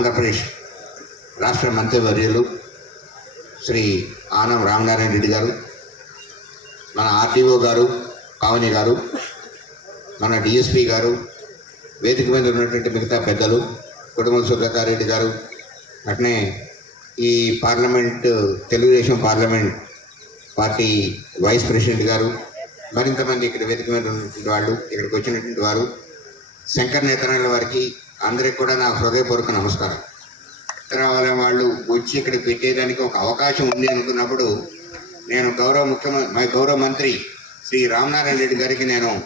ఆంధ్రప్రదేశ్ రాష్ట్ర మంత్రివర్యులు శ్రీ ఆనం రామనారాయణ రెడ్డి గారు మన ఆర్టీఓ గారు పావని గారు మన డిఎస్పి గారు వేదిక మీద ఉన్నటువంటి మిగతా పెద్దలు కుటుంబ సుబ్రతారెడ్డి గారు అట్నే ఈ parliament Telugu Desam parliament party vice president గారు మరింతమంది ఇక్కడ వేదిక మీద ఉన్నటువంటి వాళ్ళు ఇక్కడికి వచ్చినటువంటి వారు శంకర్ నేతరాల వారికి అందరికి కూడా నా హృదయపూర్వక నమస్కారం. ఉత్తరావాలయం వాళ్ళు వచ్చి ఇక్కడ పెట్టేదానికి ఒక అవకాశం ఉంది అనుకున్నప్పుడు నేను గౌరవ ముఖ్యమంత్రి మా గౌరవ మంత్రి శ్రీ రామనారాయణ రెడ్డి గారికి నేను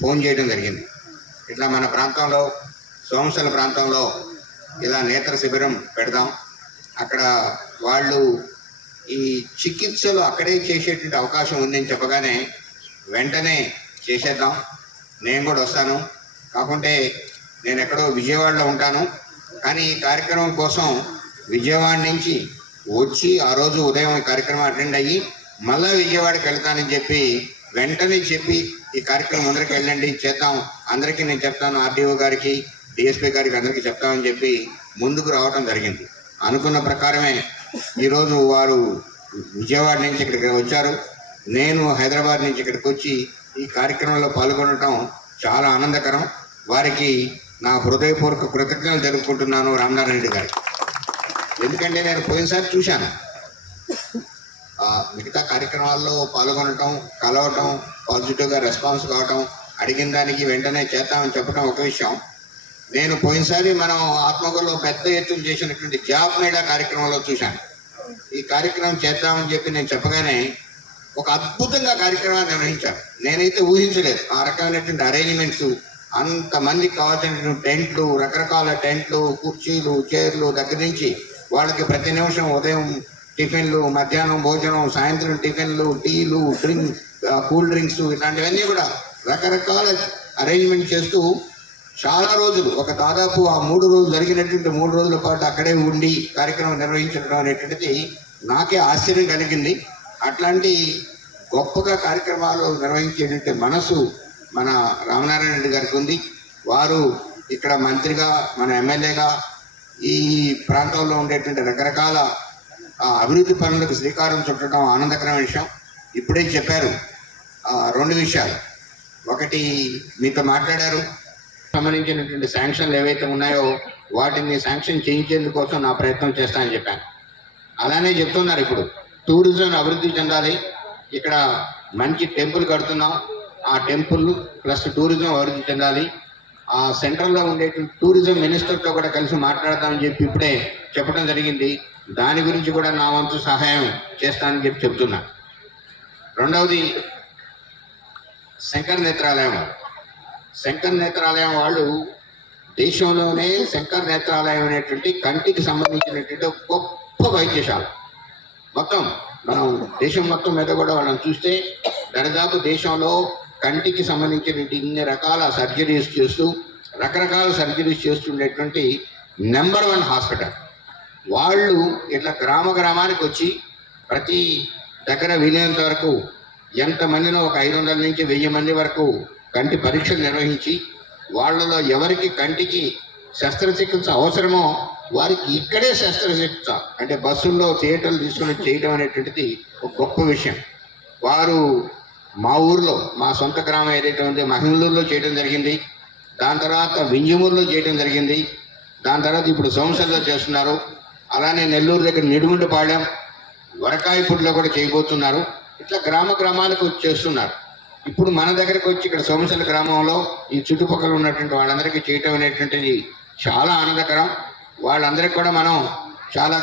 ఫోన్ చేయడం జరిగింది. ఇట్లా మన ప్రాంతంలో సోమశల ప్రాంతంలో ఇలా నేత్ర శిబిరం పెడదాం. అక్కడ వాళ్ళు ఈ చికిత్సలు అక్కడే చేసేటువంటి అవకాశం ఉందని చెప్పగానే వెంటనే చేసేద్దాం. నేను కూడా వస్తాను. కాకుంటే నేను ఎక్కడో విజయవాడలో ఉంటాను. కానీ ఈ కార్యక్రమం కోసం విజయవాడ నుంచి వచ్చి ఆ రోజు ఉదయం ఈ కార్యక్రమం అటెండ్ అయ్యి మళ్ళా విజయవాడకి వెళ్తానని చెప్పి వెంటనే చెప్పి ఈ కార్యక్రమం అందరికి వెళ్ళండి చేద్దాం. అందరికీ నేను చెప్తాను ఆర్టీఓ గారికి డిఎస్పీ గారికి అందరికీ చెప్తామని చెప్పి ముందుకు రావటం జరిగింది. అనుకున్న ప్రకారమే ఈరోజు వారు విజయవాడ నుంచి ఇక్కడికి వచ్చారు. నేను హైదరాబాద్ నుంచి ఇక్కడికి వచ్చి ఈ కార్యక్రమంలో పాల్గొనడం చాలా ఆనందకరం. వారికి నా హృదయపూర్వక కృతజ్ఞతలు జరుపుకుంటున్నాను రామనారాయణ రెడ్డి గారికి ఎందుకంటే నేను పోయినసారి చూశాను. మిగతా కార్యక్రమాల్లో పాల్గొనటం కలవటం పాజిటివ్గా రెస్పాన్స్ కావటం అడిగిన దానికి వెంటనే చేద్దామని చెప్పడం ఒక విషయం. నేను పోయినసారి మనం ఆత్మకూరులో పెద్ద ఎత్తున చేసినటువంటి జాబ్ మేళా కార్యక్రమంలో చూశాను. ఈ కార్యక్రమం చేద్దామని చెప్పి నేను చెప్పగానే ఒక అద్భుతంగా కార్యక్రమాన్ని నిర్వహించాను నేనైతే ఊహించలేదు. ఆ రకమైనటువంటి అరేంజ్మెంట్స్ అంతమందికి కావాల్సిన టెంట్లు రకరకాల టెంట్లు కుర్చీలు చైర్లు దగ్గర నుంచి వాళ్ళకి ప్రతి నిమిషం ఉదయం టిఫిన్లు మధ్యాహ్నం భోజనం సాయంత్రం టిఫిన్లు టీలు డ్రింక్ కూల్ డ్రింక్స్ ఇలాంటివన్నీ కూడా రకరకాల అరేంజ్మెంట్ చేస్తూ చాలా రోజులు ఒక దాదాపు ఆ మూడు రోజులు జరిగినటువంటి మూడు రోజుల పాటు అక్కడే ఉండి కార్యక్రమం నిర్వహించడం అనేటువంటిది నాకే ఆశ్చర్యం కలిగింది. అట్లాంటి గొప్పగా కార్యక్రమాలు నిర్వహించేటువంటి మనసు మన రామనారాయణ రెడ్డి గారికి ఉంది. వారు ఇక్కడ మంత్రిగా మన ఎమ్మెల్యేగా ఈ ప్రాంతంలో ఉండేటువంటి రకరకాల అభివృద్ధి పనులకు శ్రీకారం చుట్టడం ఆనందకరమైన విషయం. ఇప్పుడే చెప్పారు? రెండు విషయాలు. ఒకటి మీతో మాట్లాడారు. సంబంధించినటువంటి శాంక్షన్లు ఏవైతే ఉన్నాయో వాటిని శాంక్షన్ చేయించేందుకోసం నా ప్రయత్నం చేస్తానని చెప్పాను. అలానే చెప్తున్నారు ఇప్పుడు. టూరిజం అభివృద్ధి చెందాలి. ఇక్కడ మంచి టెంపుల్ కడుతున్నాం. ఆ టెంపుల్ ప్లస్ టూరిజం అభివృద్ధి చెందాలి. ఆ సెంటర్లో ఉండేటువంటి టూరిజం మినిస్టర్తో కూడా కలిసి మాట్లాడతామని చెప్పి ఇప్పుడే చెప్పడం జరిగింది. దాని గురించి కూడా నా వంతు సహాయం చేస్తానని చెప్పి చెప్తున్నా. రెండవది శంకర్ నేత్రాలయం. శంకర్ నేత్రాలయం వాళ్ళు దేశంలోనే శంకర్ నేత్రాలయం అనేటువంటి కంటికి సంబంధించినటువంటి గొప్ప వైద్యశాల. మొత్తం మనం దేశం మొత్తం మీద కూడా వాళ్ళని చూస్తే దరిదాపు దేశంలో కంటికి సంబంధించిన ఇన్ని రకాల సర్జరీస్ చేస్తూ రకరకాల సర్జరీస్ చేస్తుండేటువంటి నెంబర్ వన్ హాస్పిటల్. వాళ్ళు ఇట్లా గ్రామ గ్రామానికి వచ్చి ప్రతి దగ్గర వీలైనంత వరకు ఎంతమందినో ఒక ఐదు వందల నుంచి వెయ్యి మంది వరకు కంటి పరీక్షలు నిర్వహించి వాళ్ళలో ఎవరికి కంటికి శస్త్రచికిత్స అవసరమో వారికి ఇక్కడే శస్త్రచికిత్స అంటే బస్సుల్లో థియేటర్లు తీసుకుని చేయడం అనేటువంటిది ఒక గొప్ప విషయం. వారు మా ఊర్లో మా సొంత గ్రామం ఏదైతే ఉందో మహిళూరులో చేయడం జరిగింది. దాని తర్వాత వింజమూరులో చేయడం జరిగింది. దాని తర్వాత ఇప్పుడు సోమశల్లో చేస్తున్నారు. అలానే నెల్లూరు దగ్గర నిడుగుంటపాళెం వరకాయపూడిలో కూడా చేయబోతున్నారు. ఇట్లా గ్రామ గ్రామాలకు చేస్తున్నారు. ఇప్పుడు మన దగ్గరకు వచ్చి ఇక్కడ సోమశల గ్రామంలో ఈ చుట్టుపక్కల ఉన్నటువంటి వాళ్ళందరికీ చేయటం అనేటువంటిది చాలా ఆనందకరం. వాళ్ళందరికీ కూడా మనం చాలా